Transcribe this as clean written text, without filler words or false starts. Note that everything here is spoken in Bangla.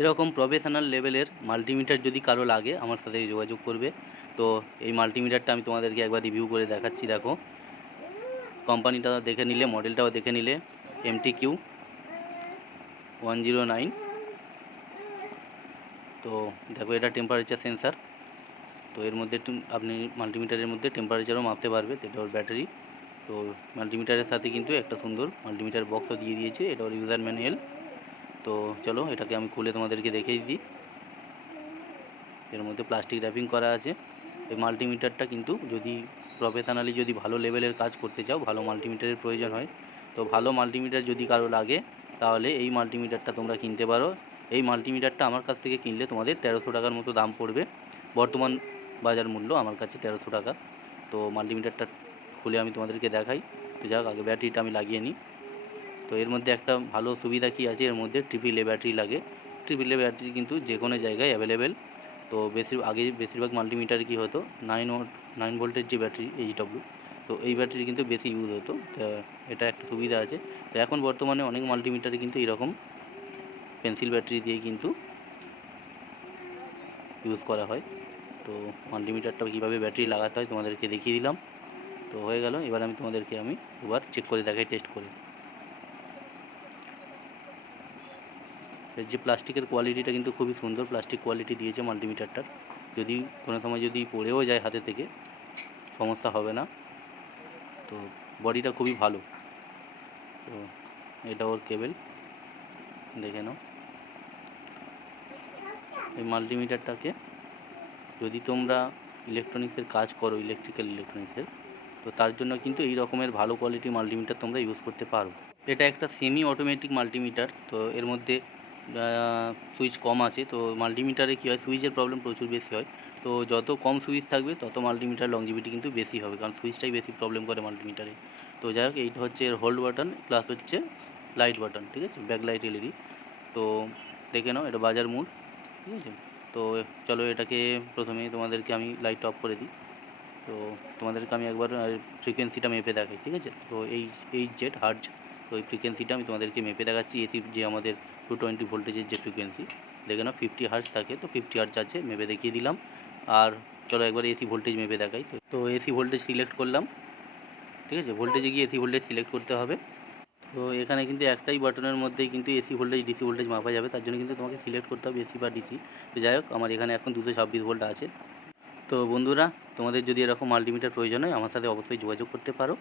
এরকম প্রফেশনাল লেভেলের মাল্টিমিটার যদি কারো লাগে আমার সাথে যোগাযোগ করবে। তো এই মাল্টিমিটারটা আমি তোমাদেরকে একবার রিভিউ করে দেখাচ্ছি। দেখো, কোম্পানিটা দেখে নিলে, মডেলটাও দেখে নিলে, MTQ 109। তো দেখো, এটা টেম্পারেচার সেন্সার। তো এর মধ্যে আপনি মাল্টিমিটারের মধ্যে টেম্পারেচারও মাপতে পারবে। এটা ওর ব্যাটারি। তো মাল্টিমিটারের সাথে কিন্তু একটা সুন্দর মাল্টিমিটার বক্সও দিয়ে দিয়েছে। এটা ওর ইউজার ম্যানুয়াল। তো চলো এটাকে আমি খুলে তোমাদেরকে দেখিয়ে দিই। এর মধ্যে প্লাস্টিক র্যাপিং করা আছে। এই মাল্টিমিটারটা কিন্তু প্রফেশনালি যদি ভালো লেভেলের কাজ করতে চাও, ভালো মাল্টিমিটারের প্রয়োজন হয়, তো ভালো মাল্টিমিটার যদি কারো লাগে তাহলে এই মাল্টিমিটারটা তোমরা কিনতে পারো। এই মাল্টিমিটারটা আমার কাছ থেকে কিনলে তোমাদের 1300 টাকার মতো দাম পড়বে। বর্তমান বাজার মূল্য আমার কাছে 1300 টাকা। তো মাল্টিমিটারটা খুলে আমি তোমাদেরকে দেখাই। তো যাক, আগে ব্যাটারিটা আমি লাগিয়ে নিই। তো এর মধ্যে একটা ভালো সুবিধা কী আছে, এর মধ্যে AAA ব্যাটারি লাগে। AAA ব্যাটারি কিন্তু যে কোনো জায়গায় অ্যাভেলেবেল। তো বেশিরভাগ মাল্টিমিটারে কী হতো, 9 ভোল্টের যে ব্যাটারি HW, তো এই ব্যাটারি কিন্তু বেশি ইউজ হতো। তো এটা একটা সুবিধা আছে। তো এখন বর্তমানে অনেক মাল্টিমিটারে কিন্তু এরকম পেন্সিল ব্যাটারি দিয়ে কিন্তু ইউজ করা হয়। তো মাল্টিমিটারটা কীভাবে ব্যাটারি লাগাতে হয় তোমাদেরকে দেখিয়ে দিলাম। তো হয়ে গেল। এবার আমি তোমাদেরকে এবার চেক করে দেখাই, টেস্ট করে। এর যে প্লাস্টিকের কোয়ালিটিটা কিন্তু খুবই সুন্দর প্লাস্টিক কোয়ালিটি দিয়েছে মাল্টিমিটারটার। যদি কোনো সময় যদি পড়েও যায় হাতে থেকে, সমস্যা হবে না। তো বডিটা খুবই ভালো। তো এটা ওর কেবেল, দেখে নাও। এই মাল্টিমিটারটাকে যদি তোমরা ইলেকট্রনিক্সের কাজ করো, ইলেকট্রনিক্সের, তো তার জন্য কিন্তু এই রকমের ভালো কোয়ালিটি মাল্টিমিটার তোমরা ইউজ করতে পারো। এটা একটা সেমি অটোমেটিক মাল্টিমিটার। তো এর মধ্যে সুইচ কম আছে। তো মাল্টিমিটারে কী হয়, সুইচের প্রবলেম প্রচুর বেশি হয়। তো যত কম সুইচ থাকবে তত মাল্টিমিটার লংজিভিটি কিন্তু বেশি হবে, কারণ সুইচটাই বেশি প্রবলেম করে মাল্টিমিটারে। তো যাই হোক, এইটা হচ্ছে এর হোল্ড বাটন, প্লাস হচ্ছে লাইট বাটন, ঠিক আছে, ব্যাকলাইট LED। তো দেখে নাও, এটা বাজার মূল, ঠিক আছে। তো চলো, এটাকে প্রথমে তোমাদেরকে আমি লাইট অফ করে দিই। তো তোমাদেরকে আমি একবার ফ্রিকোয়েন্সিটা মেপে দেখাই, ঠিক আছে। তো এই জেড হার্জ, তো এই ফ্রিকোয়েন্সিটা আমি তোমাদেরকে মেপে দেখাচ্ছি। এসির যে আমাদের 220 ভোল্টেজের যে ফ্রিকোয়েন্সি, দেখে নাও 50 হার্জ থাকে, তো 50 হার্জ আছে, মেপে দেখিয়ে দিলাম। আর চলো একবার এসি ভোল্টেজ মেপে দেখাই। তো এসি ভোল্টেজ সিলেক্ট করলাম, ঠিক আছে। ভোল্টেজে গিয়ে এসি ভোল্টেজ সিলেক্ট করতে হবে। তো এখানে কিন্তু একটাই বাটনের মধ্যেই কিন্তু এসি ভোল্টেজ ডিসি ভোল্টেজ মাপা যাবে, তার জন্য কিন্তু তোমাকে সিলেক্ট করতে হবে এসি বা ডিসি। তো যাই হোক, আমার এখানে এখন 226 ভোল্ট আছে। তো বন্ধুরা, তোমাদের যদি এরকম মাল্টিমিটার প্রয়োজন হয় আমার সাথে অবশ্যই যোগাযোগ করতে পারো।